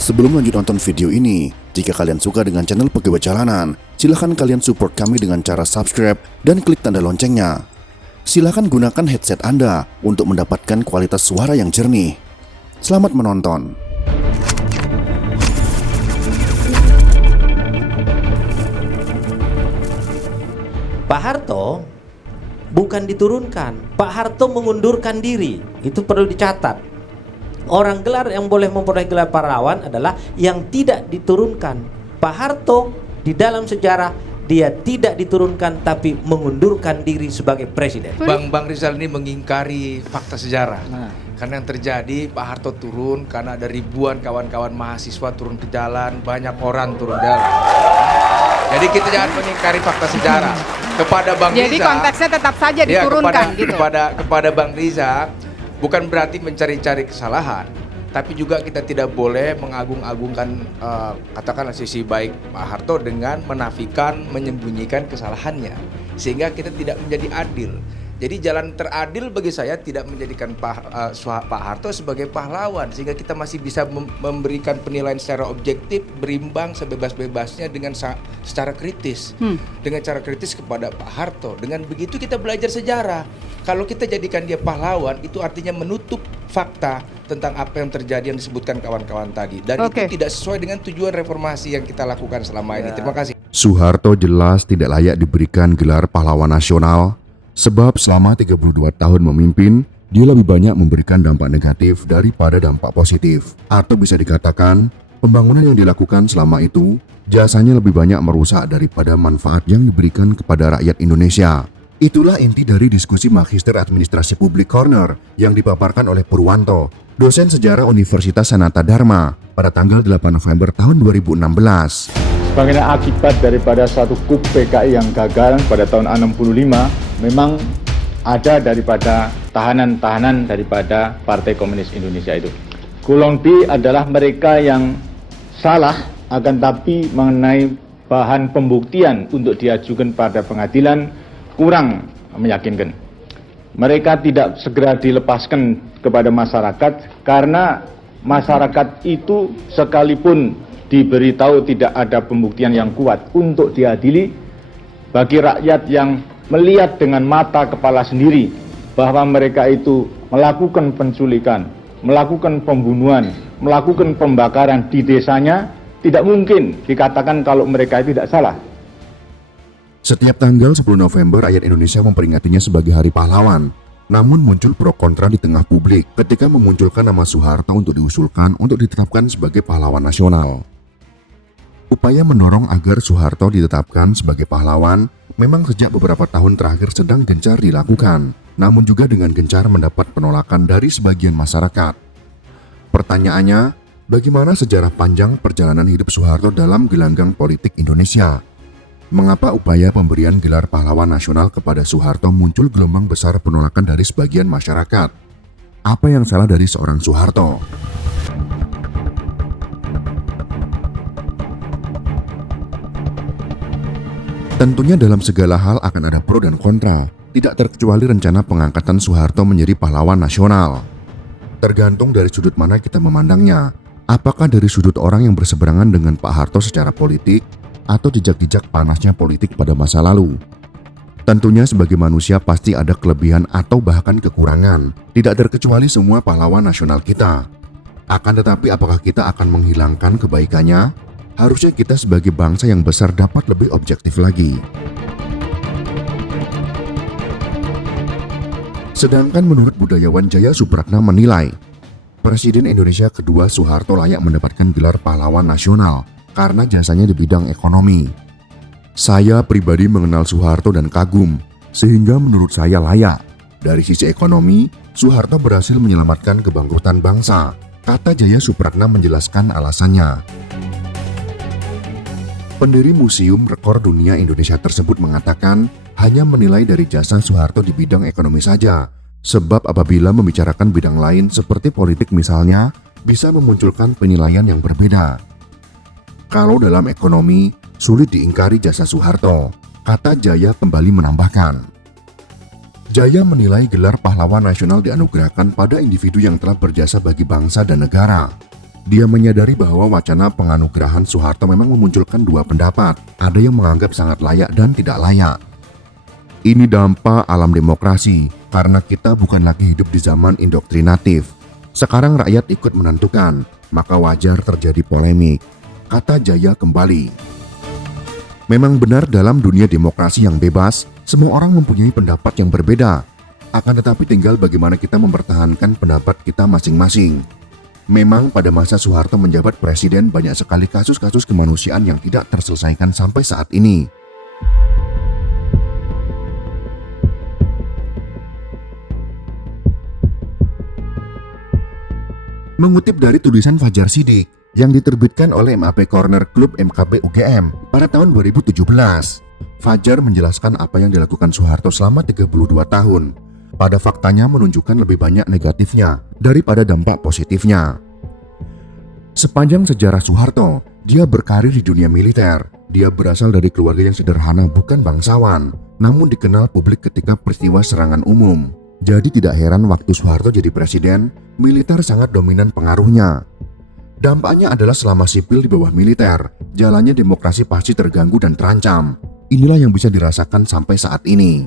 Sebelum lanjut nonton video ini, jika kalian suka dengan channel Pegawai Jalanan, silahkan kalian support kami dengan cara subscribe dan klik tanda loncengnya. Silahkan gunakan headset Anda untuk mendapatkan kualitas suara yang jernih. Selamat menonton. Pak Harto bukan diturunkan, Pak Harto mengundurkan diri. Itu perlu dicatat. Orang gelar yang boleh memperoleh gelar pahlawan adalah yang tidak diturunkan. Pak Harto di dalam sejarah dia tidak diturunkan tapi mengundurkan diri sebagai presiden. Bang Rizal ini mengingkari fakta sejarah. Karena yang terjadi Pak Harto turun karena ada ribuan kawan-kawan mahasiswa turun ke jalan, banyak orang turun jalan. Jadi kita jangan mengingkari fakta sejarah. Kepada Bang Riza. Jadi konteksnya tetap saja diturunkan gitu. Kepada Bang Riza bukan berarti mencari-cari kesalahan, tapi juga kita tidak boleh mengagung-agungkan katakanlah sisi baik Pak Harto dengan menafikan, menyembunyikan kesalahannya, sehingga kita tidak menjadi adil. Jadi jalan teradil bagi saya tidak menjadikan Pak Harto sebagai pahlawan, sehingga kita masih bisa memberikan penilaian secara objektif, berimbang sebebas-bebasnya dengan secara kritis, dengan cara kritis kepada Pak Harto. Dengan begitu kita belajar sejarah. Kalau kita jadikan dia pahlawan, itu artinya menutup fakta tentang apa yang terjadi yang disebutkan kawan-kawan tadi. Dan itu tidak sesuai dengan tujuan reformasi yang kita lakukan selama ini. Terima kasih. Soeharto jelas tidak layak diberikan gelar pahlawan nasional. Sebab selama 32 tahun memimpin, dia lebih banyak memberikan dampak negatif daripada dampak positif. Atau bisa dikatakan, pembangunan yang dilakukan selama itu, jasanya lebih banyak merusak daripada manfaat yang diberikan kepada rakyat Indonesia. Itulah inti dari diskusi Magister Administrasi Publik Corner yang dipaparkan oleh Purwanto, dosen sejarah Universitas Sanata Dharma, pada tanggal 8 November tahun 2016. Sebagai akibat daripada suatu kup PKI yang gagal pada tahun 65, memang ada daripada tahanan-tahanan daripada Partai Komunis Indonesia itu. Golong B adalah mereka yang salah, akan tapi mengenai bahan pembuktian untuk diajukan pada pengadilan kurang meyakinkan. Mereka tidak segera dilepaskan kepada masyarakat karena masyarakat itu sekalipun diberitahu tidak ada pembuktian yang kuat untuk diadili, bagi rakyat yang melihat dengan mata kepala sendiri bahwa mereka itu melakukan penculikan, melakukan pembunuhan, melakukan pembakaran di desanya, tidak mungkin dikatakan kalau mereka tidak salah. Setiap tanggal 10 November rakyat Indonesia memperingatinya sebagai Hari Pahlawan. Namun muncul pro kontra di tengah publik ketika memunculkan nama Soeharto untuk diusulkan untuk ditetapkan sebagai pahlawan nasional. Upaya mendorong agar Soeharto ditetapkan sebagai pahlawan memang sejak beberapa tahun terakhir sedang gencar dilakukan, namun juga dengan gencar mendapat penolakan dari sebagian masyarakat. Pertanyaannya, bagaimana sejarah panjang perjalanan hidup Soeharto dalam gelanggang politik Indonesia? Mengapa upaya pemberian gelar pahlawan nasional kepada Soeharto muncul gelombang besar penolakan dari sebagian masyarakat? Apa yang salah dari seorang Soeharto? Tentunya dalam segala hal akan ada pro dan kontra, tidak terkecuali rencana pengangkatan Soeharto menjadi pahlawan nasional. Tergantung dari sudut mana kita memandangnya, apakah dari sudut orang yang berseberangan dengan Pak Harto secara politik, atau jejak-jejak panasnya politik pada masa lalu. Tentunya sebagai manusia pasti ada kelebihan atau bahkan kekurangan, tidak terkecuali semua pahlawan nasional kita. Akan tetapi apakah kita akan menghilangkan kebaikannya? Harusnya kita sebagai bangsa yang besar dapat lebih objektif lagi. Sedangkan menurut budayawan Jaya Supratna menilai, Presiden Indonesia kedua Soeharto layak mendapatkan gelar pahlawan nasional karena jasanya di bidang ekonomi. Saya pribadi mengenal Soeharto dan kagum, sehingga menurut saya layak. Dari sisi ekonomi, Soeharto berhasil menyelamatkan kebangkrutan bangsa, kata Jaya Supratna menjelaskan alasannya. Pendiri Museum Rekor Dunia Indonesia tersebut mengatakan hanya menilai dari jasa Soeharto di bidang ekonomi saja, sebab apabila membicarakan bidang lain seperti politik misalnya, bisa memunculkan penilaian yang berbeda. Kalau dalam ekonomi, sulit diingkari jasa Soeharto, kata Jaya kembali menambahkan. Jaya menilai gelar pahlawan nasional dianugerahkan pada individu yang telah berjasa bagi bangsa dan negara. Dia menyadari bahwa wacana penganugerahan Soeharto memang memunculkan dua pendapat. Ada yang menganggap sangat layak dan tidak layak. Ini dampak alam demokrasi, karena kita bukan lagi hidup di zaman indoktrinatif. Sekarang rakyat ikut menentukan, maka wajar terjadi polemik, kata Jaya kembali. Memang benar dalam dunia demokrasi yang bebas, semua orang mempunyai pendapat yang berbeda. Akan tetapi tinggal bagaimana kita mempertahankan pendapat kita masing-masing. Memang pada masa Soeharto menjabat presiden banyak sekali kasus-kasus kemanusiaan yang tidak terselesaikan sampai saat ini. Mengutip dari tulisan Fajar Siddiq yang diterbitkan oleh MAP Corner Club MKB UGM pada tahun 2017, Fajar menjelaskan apa yang dilakukan Soeharto selama 32 tahun. Pada faktanya menunjukkan lebih banyak negatifnya daripada dampak positifnya. Sepanjang sejarah Soeharto, dia berkarir di dunia militer. Dia berasal dari keluarga yang sederhana, bukan bangsawan, namun dikenal publik ketika peristiwa serangan umum. Jadi tidak heran waktu Soeharto jadi presiden, militer sangat dominan pengaruhnya. Dampaknya adalah selama sipil di bawah militer, jalannya demokrasi pasti terganggu dan terancam. Inilah yang bisa dirasakan sampai saat ini.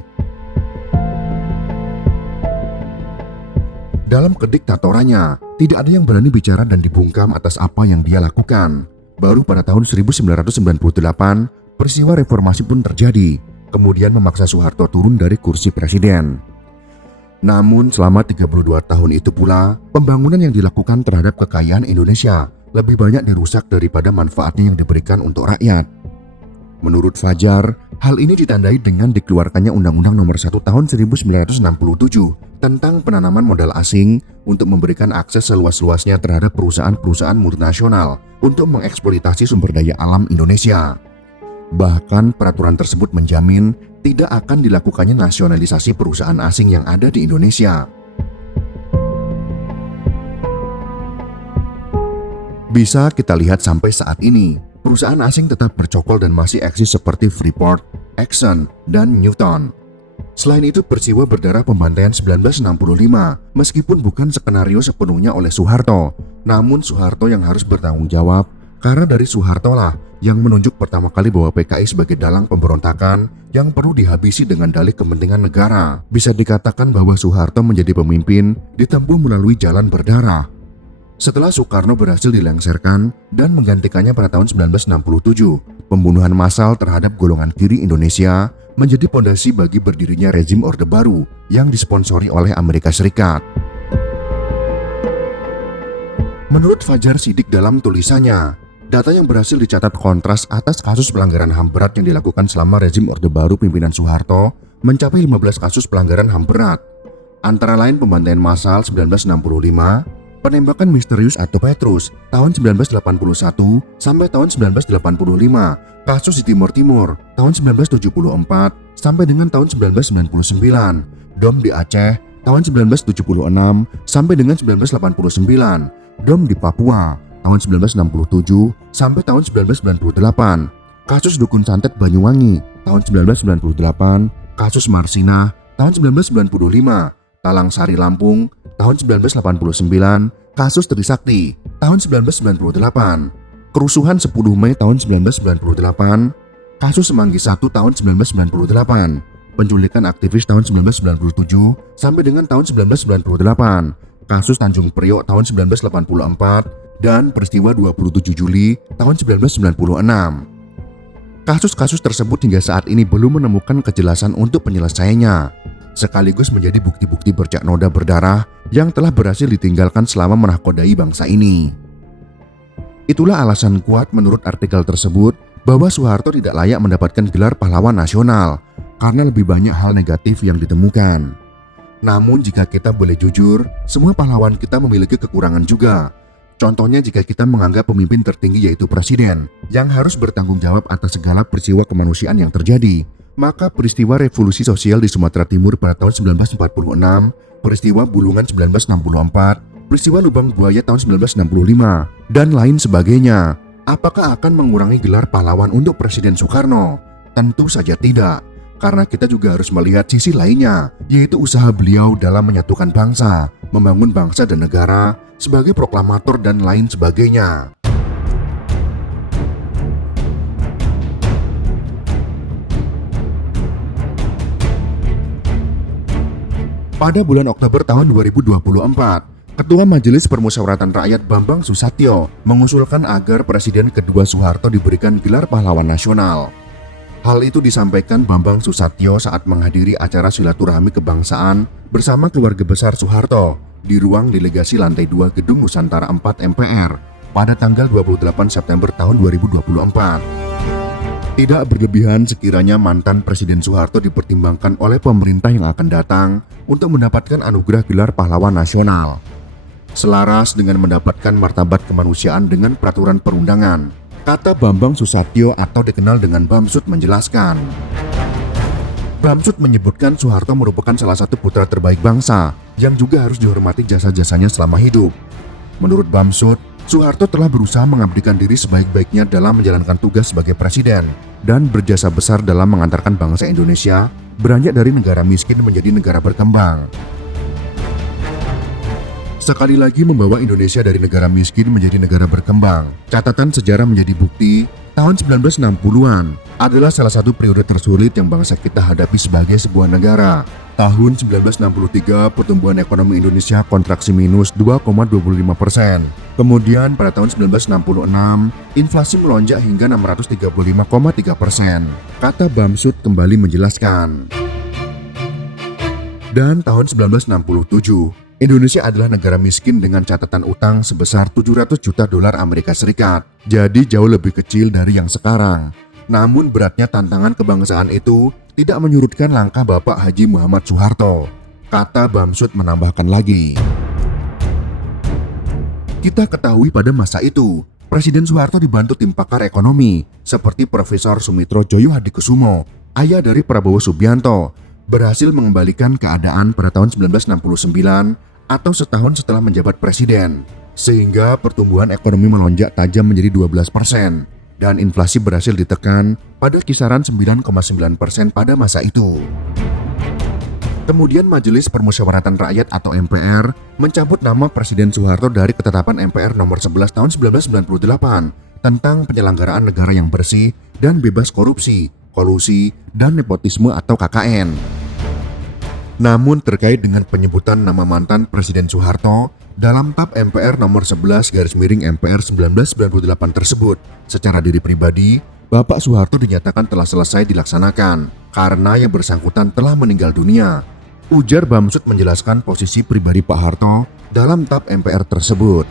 Dalam kediktatorannya, tidak ada yang berani bicara dan dibungkam atas apa yang dia lakukan. Baru pada tahun 1998, peristiwa reformasi pun terjadi, kemudian memaksa Soeharto turun dari kursi presiden. Namun selama 32 tahun itu pula, pembangunan yang dilakukan terhadap kekayaan Indonesia lebih banyak dirusak daripada manfaatnya yang diberikan untuk rakyat. Menurut Fajar, hal ini ditandai dengan dikeluarkannya Undang-Undang Nomor 1 Tahun 1967 tentang penanaman modal asing untuk memberikan akses seluas-luasnya terhadap perusahaan-perusahaan multinasional untuk mengeksploitasi sumber daya alam Indonesia. Bahkan peraturan tersebut menjamin tidak akan dilakukannya nasionalisasi perusahaan asing yang ada di Indonesia. Bisa kita lihat sampai saat ini, perusahaan asing tetap bercokol dan masih eksis seperti Freeport, Exxon, dan Newton. Selain itu, peristiwa berdarah pembantaian 1965 meskipun bukan skenario sepenuhnya oleh Soeharto, namun Soeharto yang harus bertanggung jawab karena dari Soeharto lah yang menunjuk pertama kali bahwa PKI sebagai dalang pemberontakan yang perlu dihabisi dengan dalih kepentingan negara. Bisa dikatakan bahwa Soeharto menjadi pemimpin ditempuh melalui jalan berdarah. Setelah Soekarno berhasil dilengsarkan dan menggantikannya pada tahun 1967, pembunuhan massal terhadap golongan kiri Indonesia menjadi pondasi bagi berdirinya rezim Orde Baru yang disponsori oleh Amerika Serikat. Menurut Fajar Siddiq dalam tulisannya, data yang berhasil dicatat kontras atas kasus pelanggaran HAM berat yang dilakukan selama rezim Orde Baru pimpinan Soeharto mencapai 15 kasus pelanggaran HAM berat, antara lain pembantaian massal 1965, penembakan misterius atau Petrus tahun 1981 sampai tahun 1985, kasus di Timur Timur tahun 1974 sampai dengan tahun 1999, Dom di Aceh tahun 1976 sampai dengan 1989, Dom di Papua tahun 1967 sampai tahun 1998, kasus Dukun Santet Banyuwangi tahun 1998, kasus Marsina tahun 1995, Talang Sari Lampung tahun 1989, kasus Trisakti tahun 1998, kerusuhan 10 Mei tahun 1998, kasus Semanggi 1 tahun 1998, penculikan aktivis tahun 1997 sampai dengan tahun 1998, kasus Tanjung Priok tahun 1984, dan peristiwa 27 Juli tahun 1996. Kasus-kasus tersebut hingga saat ini belum menemukan kejelasan untuk penyelesaiannya, sekaligus menjadi bukti-bukti bercak noda berdarah yang telah berhasil ditinggalkan selama menakodai bangsa ini. Itulah alasan kuat menurut artikel tersebut bahwa Soeharto tidak layak mendapatkan gelar pahlawan nasional karena lebih banyak hal negatif yang ditemukan. Namun jika kita boleh jujur, semua pahlawan kita memiliki kekurangan juga. Contohnya jika kita menganggap pemimpin tertinggi yaitu presiden yang harus bertanggung jawab atas segala peristiwa kemanusiaan yang terjadi, maka peristiwa revolusi sosial di Sumatera Timur pada tahun 1946, peristiwa Bulungan 1964, peristiwa Lubang Buaya tahun 1965, dan lain sebagainya, apakah akan mengurangi gelar pahlawan untuk Presiden Soekarno? Tentu saja tidak, Karena kita juga harus melihat sisi lainnya, yaitu usaha beliau dalam menyatukan bangsa, membangun bangsa dan negara sebagai proklamator dan lain sebagainya. Pada bulan Oktober tahun 2024, Ketua Majelis Permusyawaratan Rakyat Bambang Susatyo mengusulkan agar Presiden kedua Soeharto diberikan gelar pahlawan nasional. Hal itu disampaikan Bambang Susatyo saat menghadiri acara silaturahmi kebangsaan bersama keluarga besar Soeharto di ruang delegasi lantai 2 Gedung Nusantara 4 MPR pada tanggal 28 September tahun 2024. Tidak berlebihan sekiranya mantan Presiden Soeharto dipertimbangkan oleh pemerintah yang akan datang untuk mendapatkan anugerah gelar pahlawan nasional. Selaras dengan mendapatkan martabat kemanusiaan dengan peraturan perundangan, kata Bambang Susatyo atau dikenal dengan Bamsud menjelaskan. Bamsud menyebutkan Soeharto merupakan salah satu putra terbaik bangsa yang juga harus dihormati jasa-jasanya selama hidup. Menurut Bamsud, Soeharto telah berusaha mengabdikan diri sebaik-baiknya dalam menjalankan tugas sebagai presiden dan berjasa besar dalam mengantarkan bangsa Indonesia beranjak dari negara miskin menjadi negara berkembang. Sekali lagi membawa Indonesia dari negara miskin menjadi negara berkembang. Catatan sejarah menjadi bukti, tahun 1960-an adalah salah satu periode tersulit yang bangsa kita hadapi sebagai sebuah negara. Tahun 1963, pertumbuhan ekonomi Indonesia kontraksi minus 2,25%. Kemudian pada tahun 1966, inflasi melonjak hingga 635,3%. Kata Bamsud kembali menjelaskan. Dan tahun 1967, Indonesia adalah negara miskin dengan catatan utang sebesar 700 juta dolar Amerika Serikat. Jadi jauh lebih kecil dari yang sekarang. Namun beratnya tantangan kebangsaan itu tidak menyurutkan langkah Bapak Haji Muhammad Soeharto. Kata Bamsud menambahkan lagi. Kita ketahui pada masa itu, Presiden Soeharto dibantu tim pakar ekonomi seperti Profesor Sumitro Joyo Hadikusumo, ayah dari Prabowo Subianto, berhasil mengembalikan keadaan pada tahun 1969 atau setahun setelah menjabat presiden, sehingga pertumbuhan ekonomi melonjak tajam menjadi 12% dan inflasi berhasil ditekan pada kisaran 9,9% pada masa itu. Kemudian Majelis Permusyawaratan Rakyat atau MPR mencabut nama Presiden Soeharto dari ketetapan MPR nomor 11 tahun 1998 tentang penyelenggaraan negara yang bersih dan bebas korupsi, kolusi, dan nepotisme atau KKN. Namun terkait dengan penyebutan nama mantan Presiden Soeharto dalam TAP MPR nomor 11/MPR 1998 tersebut, secara diri pribadi, Bapak Soeharto dinyatakan telah selesai dilaksanakan karena yang bersangkutan telah meninggal dunia. Ujar Bamsud menjelaskan posisi pribadi Pak Harto dalam TAP MPR tersebut.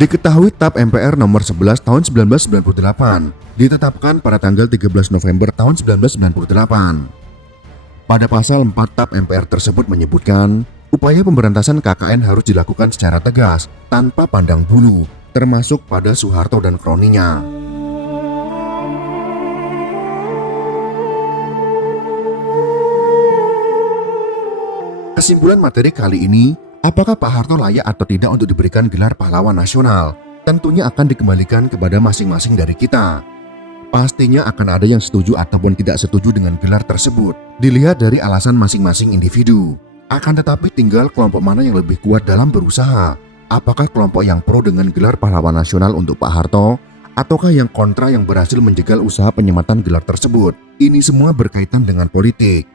Diketahui TAP MPR nomor 11 tahun 1998 ditetapkan pada tanggal 13 November tahun 1998. Pada pasal 4 TAP MPR tersebut menyebutkan, upaya pemberantasan KKN harus dilakukan secara tegas, tanpa pandang bulu, termasuk pada Soeharto dan kroninya. Kesimpulan materi kali ini, apakah Pak Harto layak atau tidak untuk diberikan gelar pahlawan nasional? Tentunya akan dikembalikan kepada masing-masing dari kita. Pastinya akan ada yang setuju ataupun tidak setuju dengan gelar tersebut. Dilihat dari alasan masing-masing individu. Akan tetapi tinggal kelompok mana yang lebih kuat dalam berusaha. Apakah kelompok yang pro dengan gelar pahlawan nasional untuk Pak Harto, ataukah yang kontra yang berhasil menjegal usaha penyematan gelar tersebut? Ini semua berkaitan dengan politik.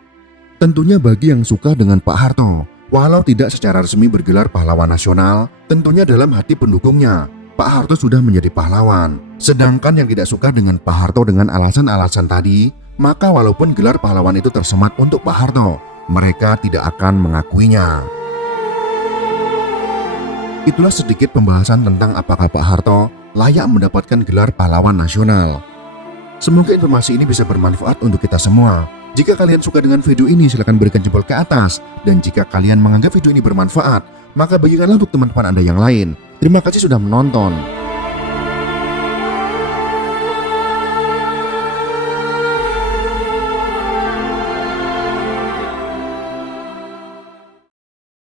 Tentunya bagi yang suka dengan Pak Harto, walau tidak secara resmi bergelar pahlawan nasional, tentunya dalam hati pendukungnya, Pak Harto sudah menjadi pahlawan. Sedangkan yang tidak suka dengan Pak Harto dengan alasan-alasan tadi, maka walaupun gelar pahlawan itu tersemat untuk Pak Harto, mereka tidak akan mengakuinya. Itulah sedikit pembahasan tentang apakah Pak Harto layak mendapatkan gelar pahlawan nasional. Semoga informasi ini bisa bermanfaat untuk kita semua. Jika kalian suka dengan video ini, silahkan berikan jempol ke atas. Dan jika kalian menganggap video ini bermanfaat, maka bagikanlah untuk teman-teman Anda yang lain. Terima kasih sudah menonton.